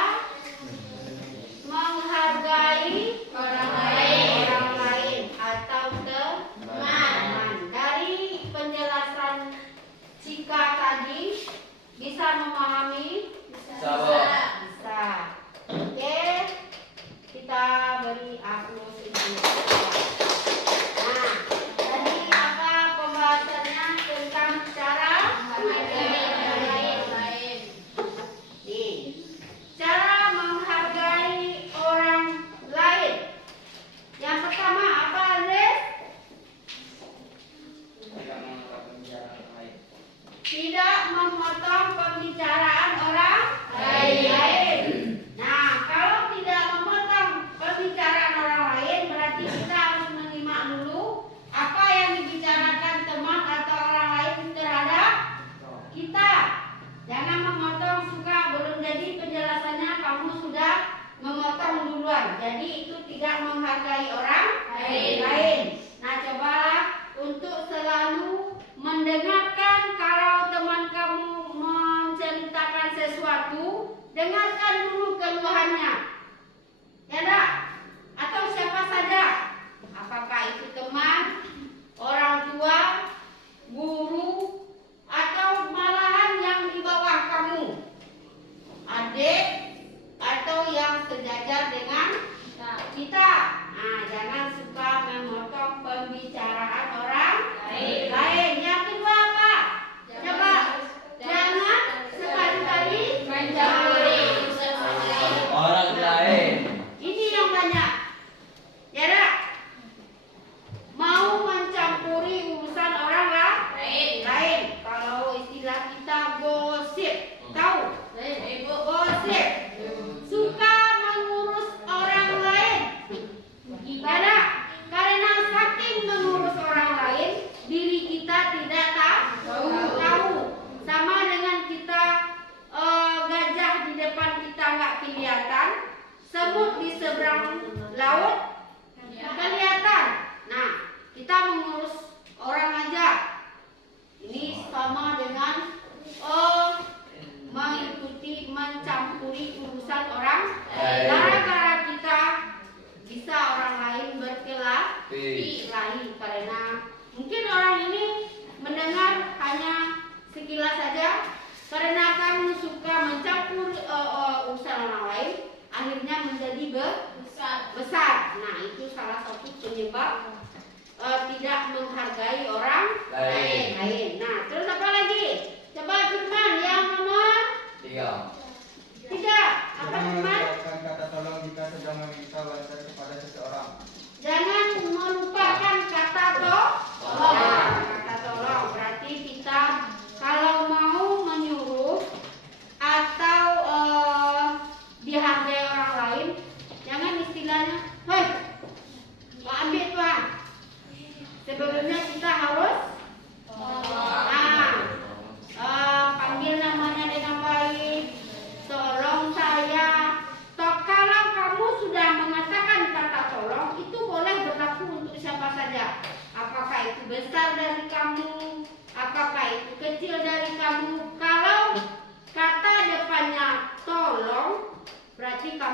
menghargai orang lain atau teman. Dari penjelasan Cika tadi bisa memahami? Bisa. Bisa. Oke, kita beri aplaus ini. Nah, tadi apa pembahasannya tentang cara menghargai orang lain? Nih, cara menghargai orang lain. Yang pertama apa, Andres? Tidak memotong pembicaraan orang lain. Nah, kalau tidak memotong pembicaraan orang lain, berarti kita harus menyimak dulu apa yang dibicarakan teman atau orang lain terhadap kita. Jangan memotong suka belum jadi penjelasannya kamu sudah memotong duluan. Jadi itu tidak menghargai orang lain. Nah, cobalah untuk selalu mendengarkan kalau teman kamu menceritakan sesuatu, dengarkan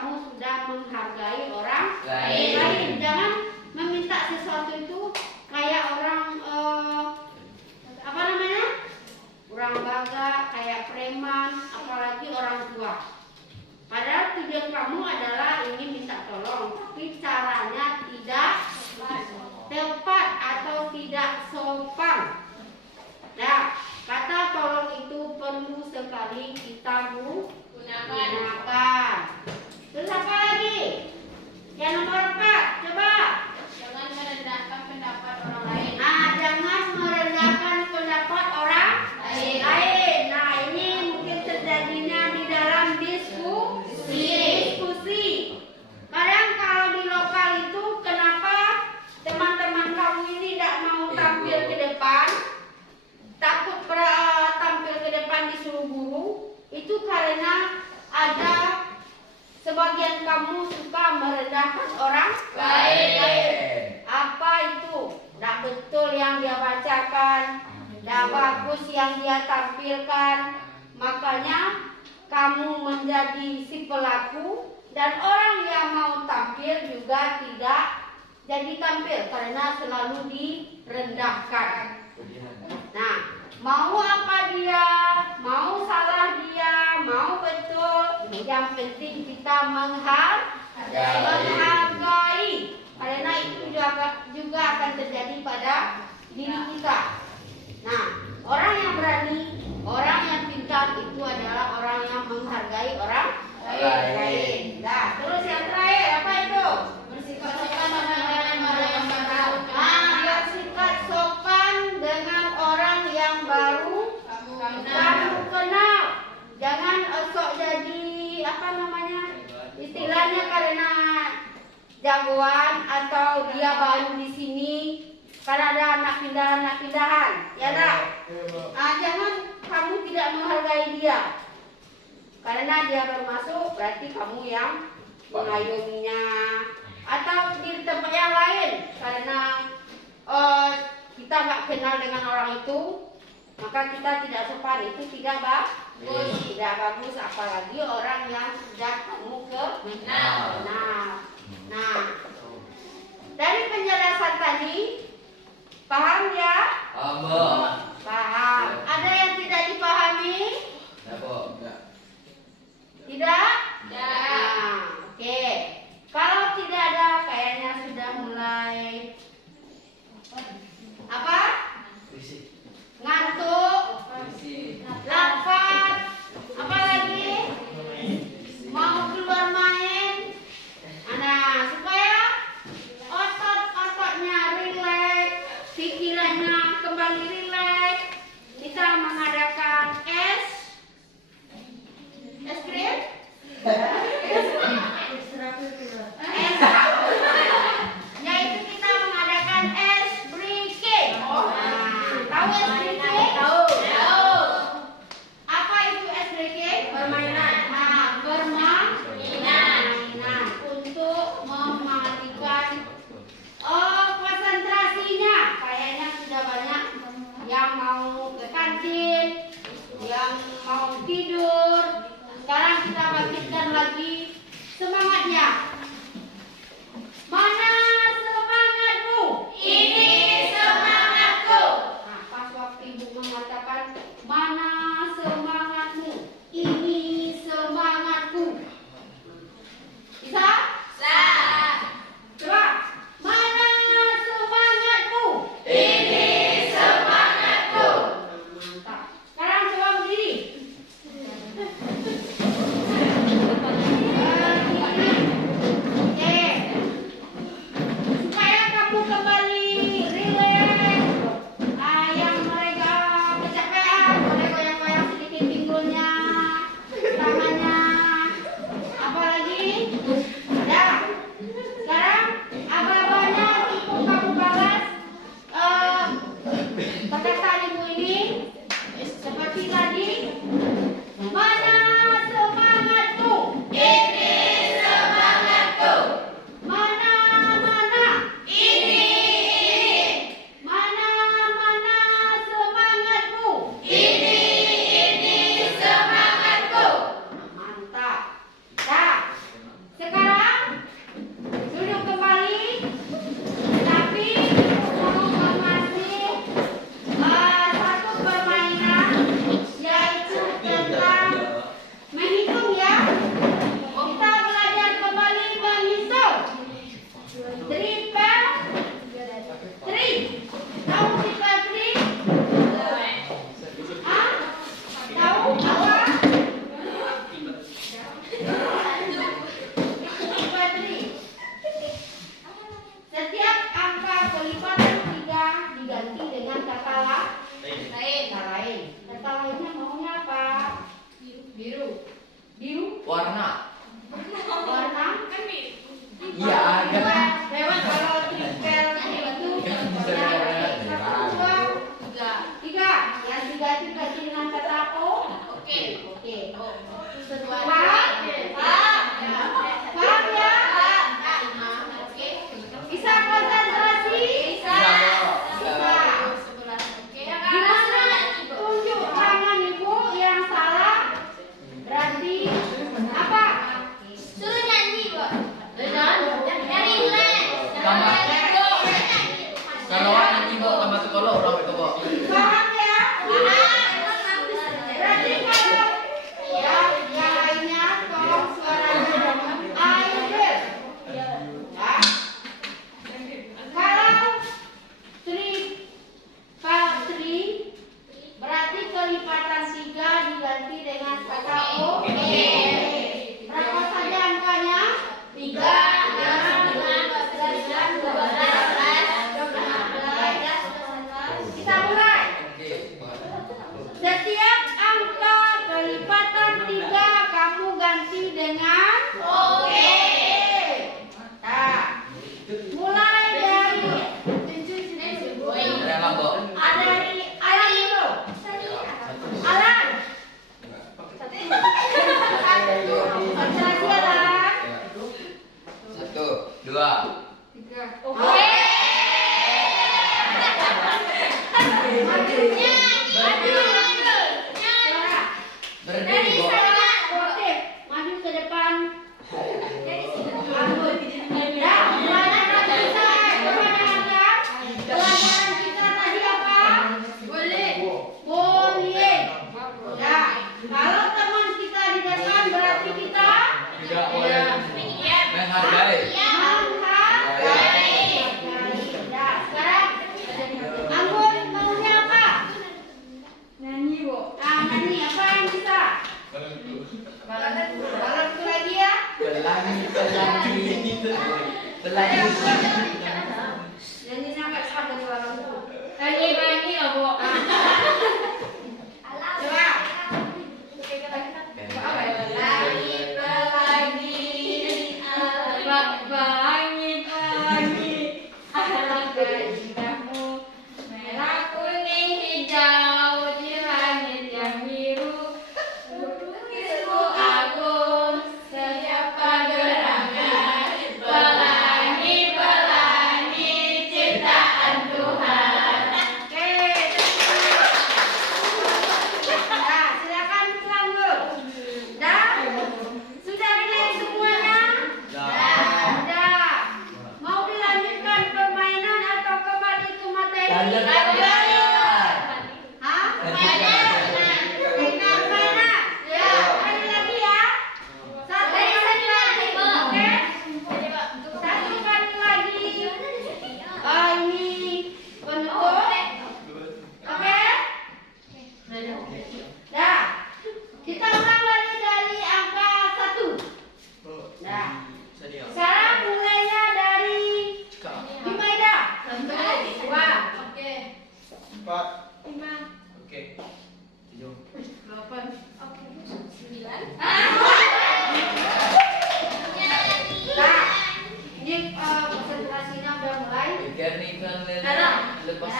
kamu sudah menghargai orang Lain. lain. Jangan meminta sesuatu itu kayak orang apa namanya? Orang baga, kayak preman, apalagi orang tua. Padahal tujuan kamu adalah ingin minta tolong, tapi caranya tidak tepat atau tidak sopan. Nah, kata tolong itu perlu sekali kita gunakan. Terus apa lagi? Yang nomor 4, coba. Jangan merendahkan pendapat orang lain. Nah, jangan merendahkan pendapat orang lain. Nah, ini mungkin terjadinya di dalam diskusi. Kadang kalau di lokal itu kenapa teman-teman kamu ini tidak mau tampil ke depan? Takut tampil ke depan disuruh guru. Itu karena ada sebagian kamu suka merendahkan orang lain. Apa itu? Tidak betul yang dia bacakan, tidak bagus yang dia tampilkan. Makanya kamu menjadi si pelaku dan orang yang mau tampil juga tidak jadi tampil karena selalu direndahkan. Nah, mau apa dia, mau salah dia, mau betul, yang penting kita menghargai. Karena itu juga akan terjadi pada diri kita. Nah, orang yang berani, orang yang pintar itu adalah orang yang menghargai orang lain. Nah, terus yang terakhir apa itu? Bersikap sopan dengan orang yang baru. Bersikap sopan dengan orang yang baru kamu kenal. Jangan sok jadi apa namanya? Istilahnya karena jagoan atau dia baru di sini karena ada anak pindahan, ya tak? Jangan kamu tidak menghargai dia karena dia baru masuk, berarti kamu yang mengayominya. Atau di tempat yang lain karena kita nggak kenal dengan orang itu, maka kita tidak sopan. Itu tidak bagus, apalagi orang yang sudah kamu kenal. Nah, dari penjelasan tadi paham ya? Paham. Ada yang tidak dipahami? Tidak? Nah, oke. Kalau tidak ada, kayaknya sudah mulai apa? Ngantuk, lapar, apa lagi? Mau keluar main? Nah, supaya otot-ototnya rileks, pikirannya kembali rileks. yang diganti dengan kata o? Oke. Paham ya? Bisa konsentrasi? Bisa. Gimana tunjuk tangan ibu yang salah? Berarti apa? Suruh nyanyi, Bu. Kalau nyanyi bo sama sekolah orang itu bo. Paham ya? Berarti kalau yang lainnya tolong suaranya air. Ya. Kalau 3 berarti kelipatan 3 diganti dengan kata o. Berapa saja angkanya? 3. Kita mulai. Setiap angka kelipatan 3 kamu ganti dengan oke. Nah, mulai dari Berapa bo? dari Alan dulu. Alan. Konsentrasi Alan. 1, 2. Oke. Berhenti bo. Oke, maju ke depan. Nah, pelajaran kita kemana Anda? Pelajaran kita tadi apa? Boleh. Nah, kalau teman kita di depan berarti kita Tidak boleh menghargai. menghargai. Nah, sekarang Anggun maunya apa? Nyanyi, Bu. Nah, nyanyi apa yang bisa? Balon itu lagi ya. Pelangi. Nyanyi sampai sampai di balon itu. Nyanyi ya, Bu. Coba. Pelangi, alangkah indahmu, merah kuning hijau di langit yang biru. Ilmu agung setiap gerangan, pelangi ciptaan Tuhan. Oke. Nah, silakan Anggun. Dah? Sudah dilihat semuanya? Sudah. Mau dilanjutkan permainan atau kembali ke materi? Hah? Permainan. Ya, kali lagi ya. Satu kali lagi. Oke? Satu kali lagi. Ini penutup. Oke? Dah. Kita ulang lagi dari angka 1. Nah, sekarang mulainya dari Himaida. 2. Oke. 4. 5, Oke. 7. 8. Oke. 9. Nah, ini konsentrasinya udah mulai. Ikan ikan lepas.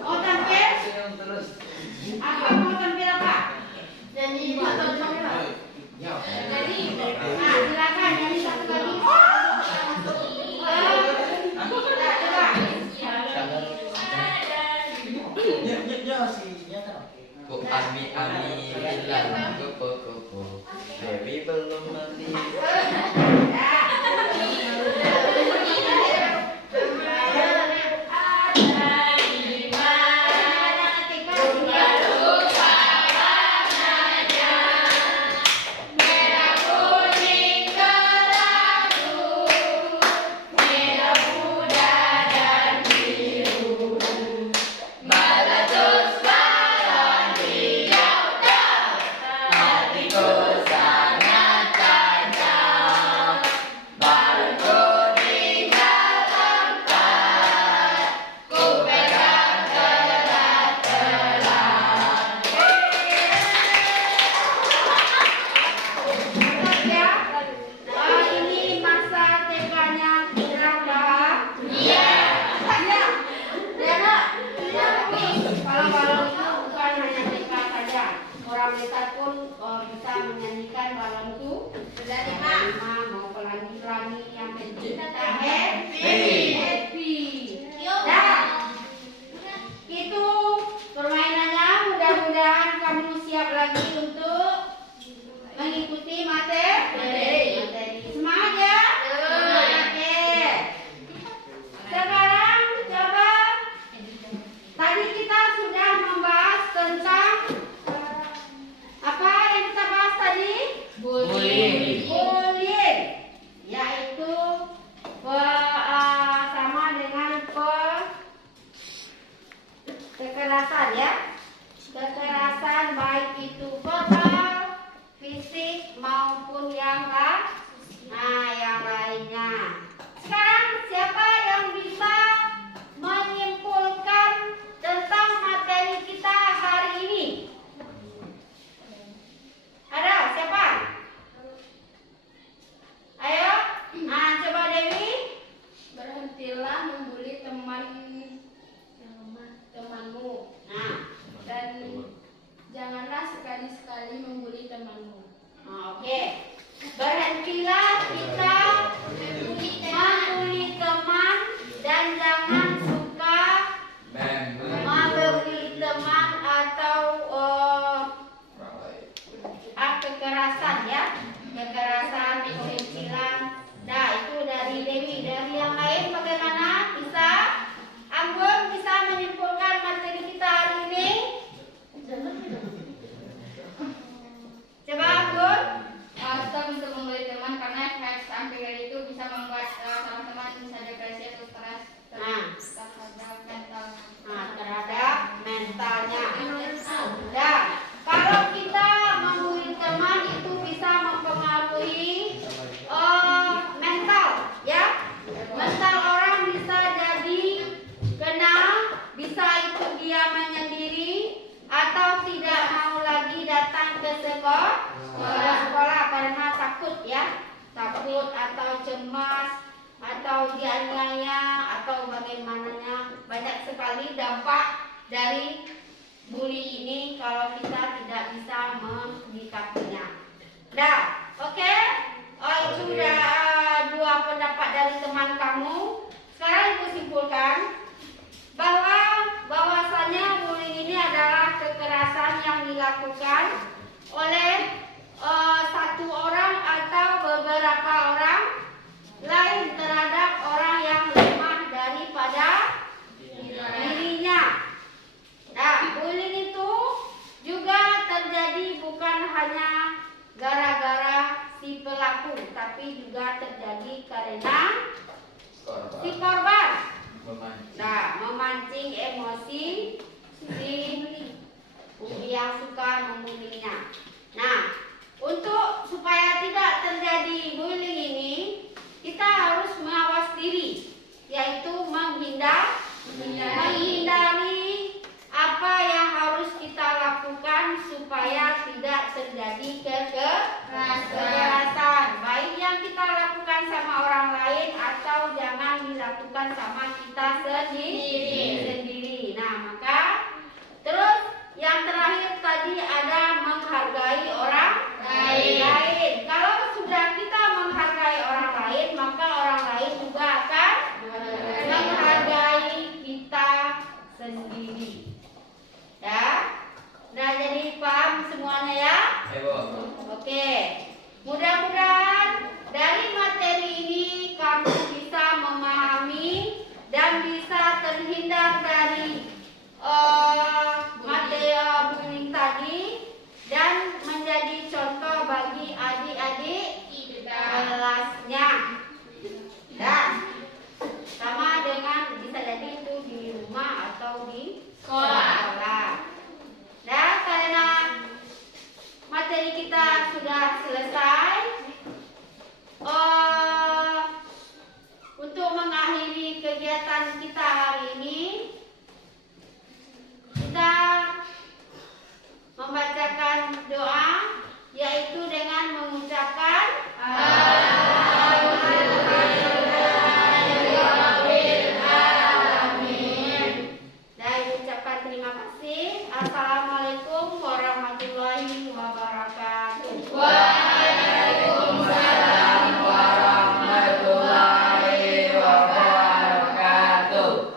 Mau tampil? Terus. Apa mau tampil apa? Nyanyi atau kamera? Nah, silakan nyanyi satu kali. Nah, coba. Kok ami bilang koko baby belum mati. Hatiku sangat mereka pun bisa menyanyikan balonku. Sudah 5 mau pelangi-pelangi yang penting kita happy. Nah, itu permainannya. Mudah-mudahan kamu siap lagi untuk mengikuti materi. Semangat ya. Oke. Sekarang coba, tadi kita sudah membahas tentang apa yang kita bahas tadi? Bullying. Bullying, yaitu sama dengan kekerasan ya. Kekerasan baik itu verbal, fisik maupun yang lainnya. Sekarang siapa yang bisa menyimpulkan tentang materi kita hari ini? Ada siapa? Ayo, coba Dewi. Berhentilah membuli temanmu. Nah, Dan janganlah sekali-sekali membuli temanmu. oke. Berhentilah kita membuli teman dan jangan suka membuli teman atau kekerasan ya. Kekerasan, pengecilan. Nah, itu dari Dewi. Dari yang lain bagaimana? Bisa? Anggun bisa menyimpulkan materi kita hari ini? Coba Anggun. Stop untuk membuli teman karena efek samping dari itu bisa membuat teman-teman bisa depresi atau stres terhadap mentalnya. Dan kalau kita membuli teman itu bisa mempengaruhi mental ya. Mental orang bisa jadi kena, bisa itu dia menyendiri atau tidak mau lagi datang ke sekolah karena takut ya. Takut atau cemas atau dianiaya atau bagaimananya. Banyak sekali dampak dari bully ini kalau kita tidak bisa menyikapinya. Nah, oke. Itu udah dua pendapat dari teman kamu. Sekarang Ibu simpulkan bahwasanya bullying ini adalah kekerasan yang dilakukan oleh satu orang atau beberapa orang lain terhadap orang yang lemah daripada dirinya. Nah, bullying itu juga terjadi bukan hanya gara-gara si pelaku, tapi juga terjadi karena si korban. Nah, memancing emosi si yang suka membulinya. Nah, untuk supaya tidak terjadi bullying ini, kita harus mawas diri, yaitu menghindari apa yang harus kita lakukan supaya tidak terjadi kekerasan, baik yang kita lakukan sama orang lain atau jangan dilakukan sama kita sendiri. Nah, maka terus yang terakhir tadi ada menghargai orang lain. Kalau sudah kita menghargai orang lain, maka orang lain juga akan menghargai kita sendiri. Ya. Nah, jadi paham semuanya ya? Oke. Mudah-mudahan dari materi ini kamu bisa memahami dan bisa terhindar dari materi bullying tadi dan menjadi contoh bagi adik-adik kelasnya. Dan sama dengan bisa jadi itu di rumah atau di sekolah. Nah, karena materi kita sudah selesai, untuk mengakhiri kegiatan kita hari ini, kita membacakan doa, yaitu dengan mengucapkan Amin. Dan ucapkan terima kasih. Assalamualaikum